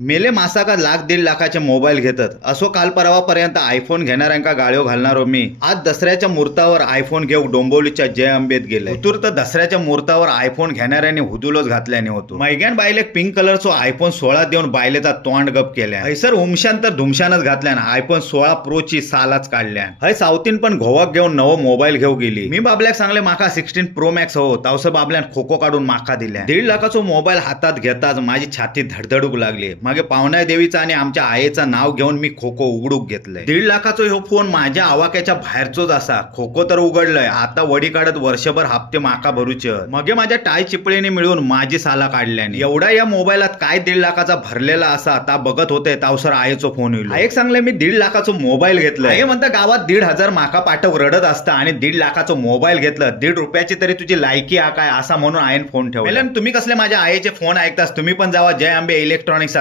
मेले मासा का लाख दीड लाखाचे मोबाईल घेतात असो काल परवापर्यंत आयफोन घेणाऱ्यांका गाळ्यो घालणारो मी आज दसऱ्याच्या मुहूर्तावर आयफोन घेऊ डोंबिवलीच्या जय अंबेत गेले तर दसऱ्याच्या मुहूर्तावर आयफोन घेणाऱ्यांनी हुदुलोच घातल्याने होतो मैग्यान बायलेक पिंक कलरचो आयफोन 16 देऊन बायलेचा तोंड गप केल्या हैसर उमशान तर धुमशानच घातल्यान आयफोन 16 प्रो ची सालाच काढल्या हय सावतीन पण घोवाक घेऊन नवो मोबाईल घेऊ गेली मी बाबल्याक सांगले माका 16 प्रो मॅक्स हो तावस बाबल्यान खोको काढून माका दिल्या 1.5 लाखाचो मोबाईल हातात घेताच माझी छाती धडधडूक लागली मागे पावण्या देवीचा आणि आमच्या आईचं नाव घेऊन मी खोको उघडूक घेतलंय 1.5 लाखाचो ह्यो फोन माझ्या आवाक्याच्या बाहेरचोच असा खोको तर उघडलंय आता वडी काढत वर्षभर हप्ते माका भरूचे मगे माझ्या टाय चिपळीने मिळून माझी साला काढल्याने एवढा या मोबाईलात काय 1.5 लाखाचा भरलेला असा आता बघत होते तावसर आईचो फोन येईल एक सांगले मी 1.5 लाखाचो मोबाईल घेतलाय हे म्हणता गावात 1,500 माका पाठव रडत असता आणि 1.5 लाखाचो मोबाईल घेतलं 1.5 रुपयाची तरी तुझी लायकी आ काय असा म्हणून आईन फोन ठेवला तुम्ही कसले माझ्या आईचे फोन ऐकतास तुम्ही पण जावा जय अंबे इलेक्ट्रॉनिक्स